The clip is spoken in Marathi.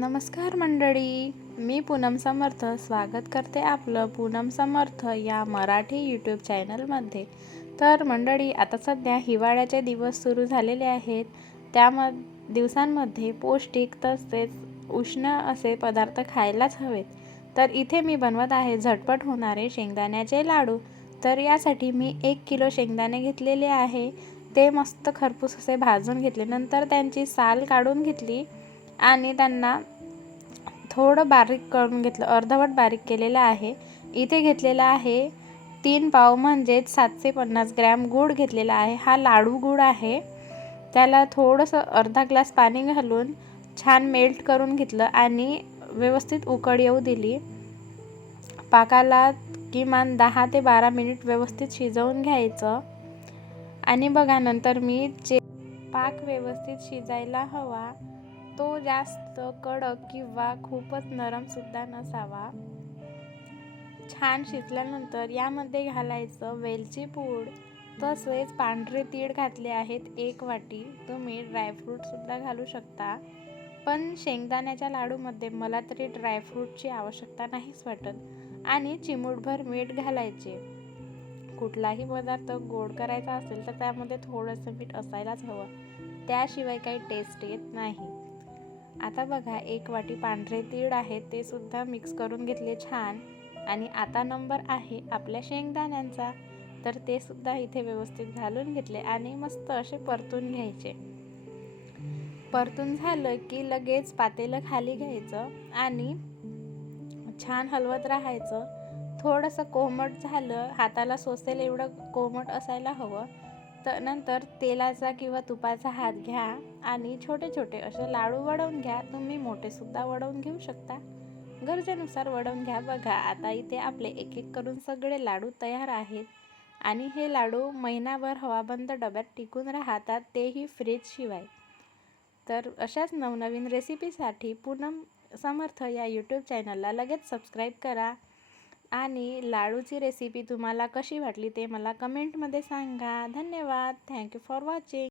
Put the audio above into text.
नमस्कार मंडळी, मी पूनम समर्थ स्वागत करते आपलं पूनम समर्थ या मराठी यूट्यूब चॅनलमध्ये। तर मंडळी, आता सध्या हिवाळ्याचे दिवस सुरू झालेले आहेत। दिवसांमध्ये पौष्टिक तसेच उष्ण असे पदार्थ खायलाच हवेत। तर इथे मी बनवत आहे झटपट होणारे शेंगदाण्याचे लाडू। तर यासाठी मी 1 किलो शेंगदाणे घेतलेले आहे। ते मस्त खरपूस असे भाजून घेतले, नंतर त्यांची साल काढून घेतली आणि त्यांना थोडं बारीक करून घेतलं, अर्धवट बारीक केलेलं आहे। इथे घेतलेला आहे 3 पाव म्हणजेच 750 ग्रॅम गूळ घेतलेला आहे। हा लाडू गूळ आहे। त्याला थोडंसं अर्धा ग्लास पाणी घालून छान मेल्ट करून घेतलं आणि व्यवस्थित उकळ येऊ दिली। पाकाला किमान 10 ते 12 मिनिट व्यवस्थित शिजवून घ्यायचं। आणि बघा, नंतर मी पाक व्यवस्थित शिजायला हवा, तो जास्त कडक किंवा खूपच नरम सुद्धा नसावा। छान शिजल्यानंतर यामध्ये घालायचं वेलची पूड, तसेच पांढरे तीळ घातले आहेत 1 वाटी। तुम्ही ड्रायफ्रूट सुद्धा घालू शकता, पण शेंगदाण्याच्या लाडूमध्ये मला तरी ड्रायफ्रूटची आवश्यकता नाहीच वाटत। आणि चिमूटभर मीठ घालायचे। कुठलाही पदार्थ गोड करायचा असेल तर त्यामध्ये थोडंसं मीठ असायलाच हवं, त्याशिवाय काही टेस्ट येत नाही। आता बघा, 1 वाटी पांढरे तीळ आहेत, ते सुद्धा मिक्स करून घेतले छान। आणि आता नंबर आहे आपल्या शेंगदाण्यांचा, तर ते सुद्धा इथे व्यवस्थित घालून घेतले आणि मस्त असे परतून घ्यायचे। परतून झालं की लगेच पातेलं खाली घ्यायचं आणि छान हलवत राहायचं। थोडंसं कोमट झालं, हाताला सोसेल एवढं कोमट असायला हवं, तर नंतर तेलाचा किंवा तुपाचा हात घ्या आणि छोटे छोटे असे लाडू वळवून घ्या। तुम्ही मोठे सुद्धा वळवून घेऊ शकता, गरजेनुसार वळवून घ्या। बघा, आता इथे आपले एक एक करून सगळे लाडू तयार आहेत आणि हे लाडू महिनाभर हवाबंद डब्यात टिकून राहतात, तेही फ्रीज शिवाय। तर अशाच नवनवीन रेसिपीसाठी पूनम समर्थ या यूट्यूब चॅनलला लगेच सबस्क्राईब करा। आणि लाडूची रेसिपी तुम्हाला कशी वाटली ते मला कमेंटमध्ये सांगा। धन्यवाद। Thank you for watching.